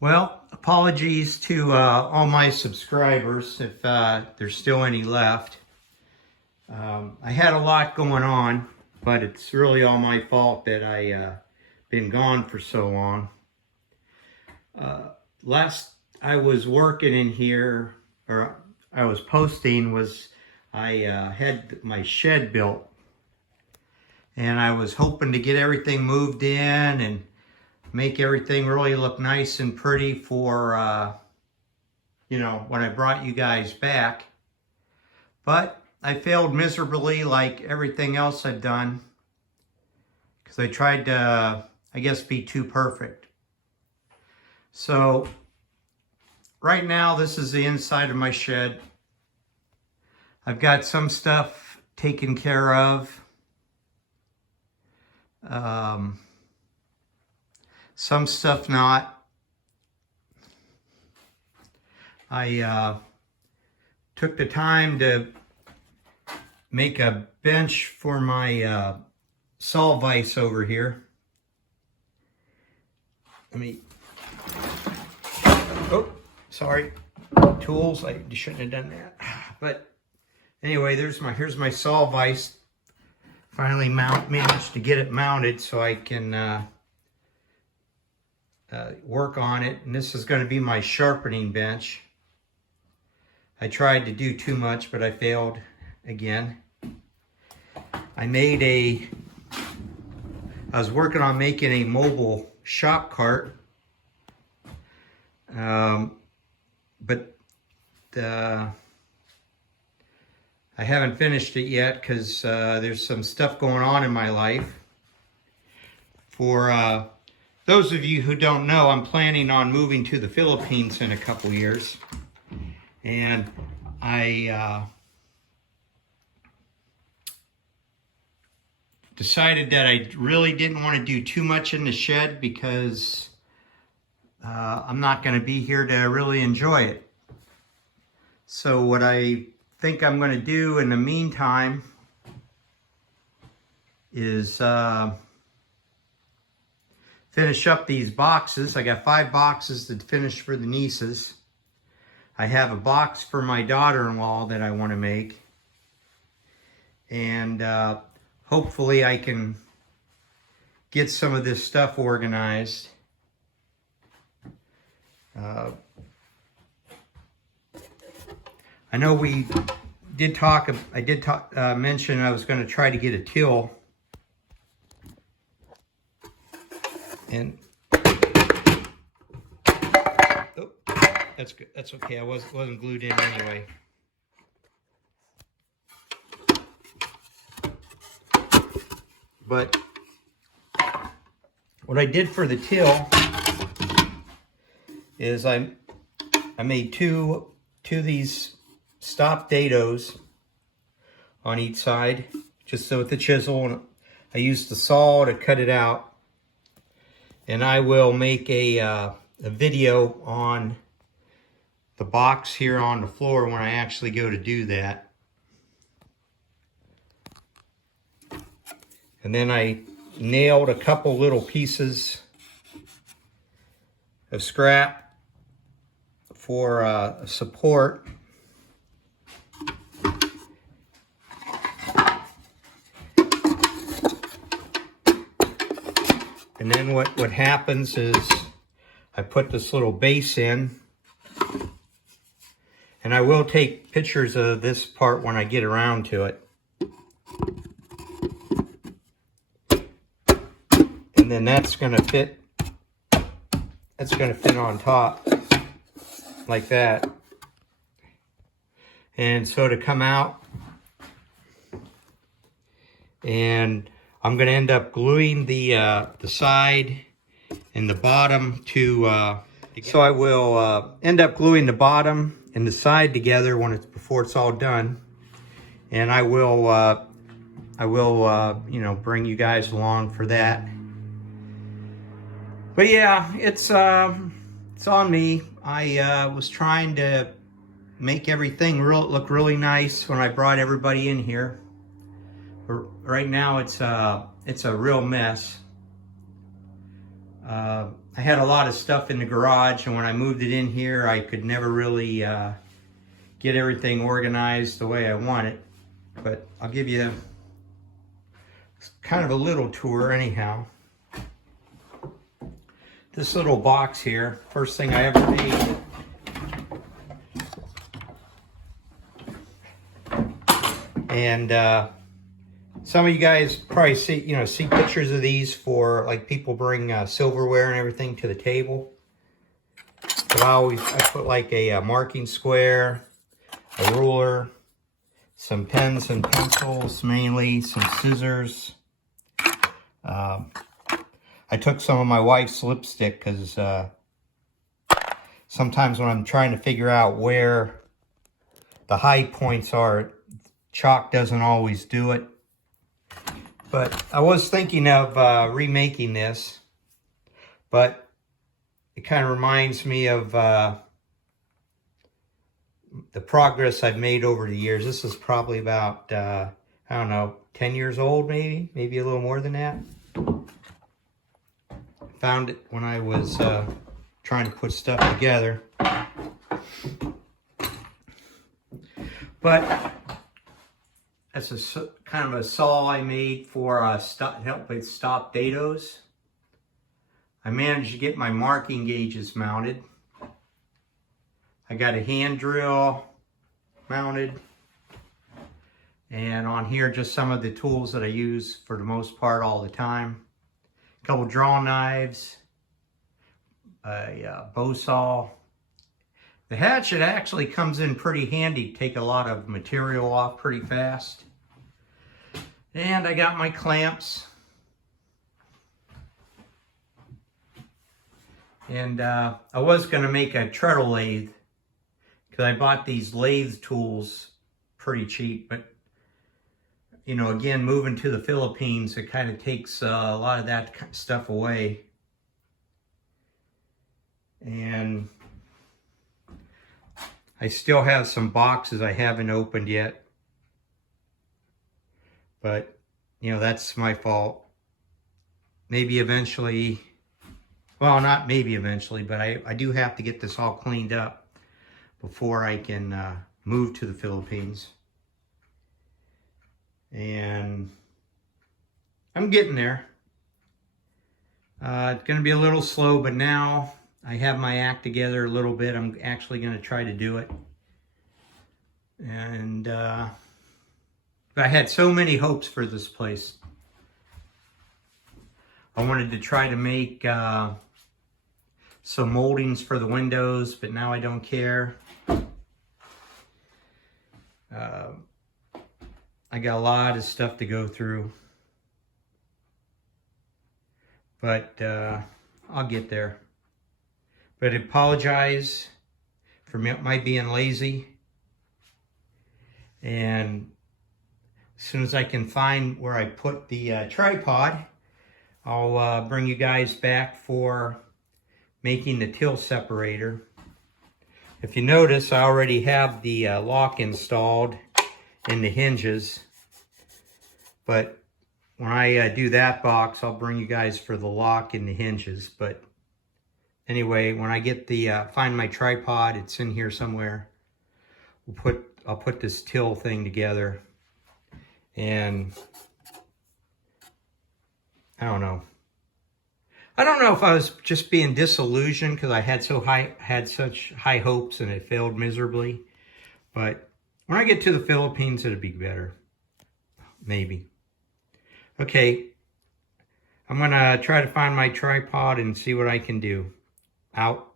Well, apologies to all my subscribers if there's still any left. I had a lot going on, but it's really all my fault that I been gone for so long. Last I was working in here, or I was posting, was I had my shed built. And I was hoping to get everything moved in and make everything really look nice and pretty for, when I brought you guys back. But I failed miserably like everything else I've done because I tried to, I guess, be too perfect. So right now, this is the inside of my shed. I've got some stuff taken care of. Some stuff not. I took the time to make a bench for my saw vise over here. Oh, sorry, tools. I shouldn't have done that. But anyway, here's my saw vise. Finally managed to get it mounted so I can work on it. And this is going to be my sharpening bench. I tried to do too much, but I failed again. I was working on making a mobile shop cart. But I haven't finished it yet because there's some stuff going on in my life. For those of you who don't know, I'm planning on moving to the Philippines in a couple years. And I decided that I really didn't want to do too much in the shed because I'm not going to be here to really enjoy it. So what I think I'm going to do in the meantime is finish up these boxes. I got 5 boxes to finish for the nieces. I have a box for my daughter-in-law that I want to make. And hopefully I can get some of this stuff organized. I know we did talk, mention I was going to try to get a till. And, oh, that's good. That's okay. I wasn't glued in anyway. But what I did for the till is I made two of these stop dados on each side, just so with the chisel, and I used the saw to cut it out. And I will make a video on the box here on the floor when I actually go to do that. And then I nailed a couple little pieces of scrap for support. And then what happens is I put this little base in, and I will take pictures of this part when I get around to it. And then that's going to fit on top like that. And so to come out, and I'm going to end up gluing the side and the bottom to. So I will end up gluing the bottom and the side together before it's all done, and I will bring you guys along for that. But yeah, it's on me. I was trying to make everything look really nice when I brought everybody in here. Right now it's a real mess. I had a lot of stuff in the garage, and when I moved it in here, I could never really get everything organized the way I want it. But I'll give you kind of a little tour anyhow. This little box here, first thing I ever made. And some of you guys probably see pictures of these for like people bring silverware and everything to the table. But I put like a marking square, a ruler, some pens and pencils mainly, some scissors. I took some of my wife's lipstick because sometimes when I'm trying to figure out where the high points are, chalk doesn't always do it. But I was thinking of remaking this, but it kind of reminds me of the progress I've made over the years. This is probably about, I don't know, 10 years old maybe a little more than that. Found it when I was trying to put stuff together. But that's a kind of a saw I made for help with stop dados. I managed to get my marking gauges mounted. I got a hand drill mounted. And on here, just some of the tools that I use for the most part all the time. A couple draw knives, a bow saw. The hatchet actually comes in pretty handy to take a lot of material off pretty fast. And I got my clamps. And I was going to make a treadle lathe because I bought these lathe tools pretty cheap. But, you know, again, moving to the Philippines, it kind of takes a lot of that stuff away. And I still have some boxes I haven't opened yet. But, you know, that's my fault. Maybe eventually, well, not maybe eventually, but I do have to get this all cleaned up before I can move to the Philippines. And I'm getting there. It's going to be a little slow, but now I have my act together a little bit. I'm actually going to try to do it. And I had so many hopes for this place. I wanted to try to make some moldings for the windows, but now I don't care. I got a lot of stuff to go through. But I'll get there. But I apologize for my being lazy. And as soon as I can find where I put the tripod, I'll bring you guys back for making the till separator. If you notice, I already have the lock installed in the hinges. But when I do that box, I'll bring you guys for the lock and the hinges. But anyway, when I get the find my tripod, it's in here somewhere. I'll put this till thing together. And I don't know. I don't know if I was just being disillusioned because I had such high hopes and it failed miserably. But when I get to the Philippines, it'll be better. Maybe. Okay. I'm going to try to find my tripod and see what I can do. Out.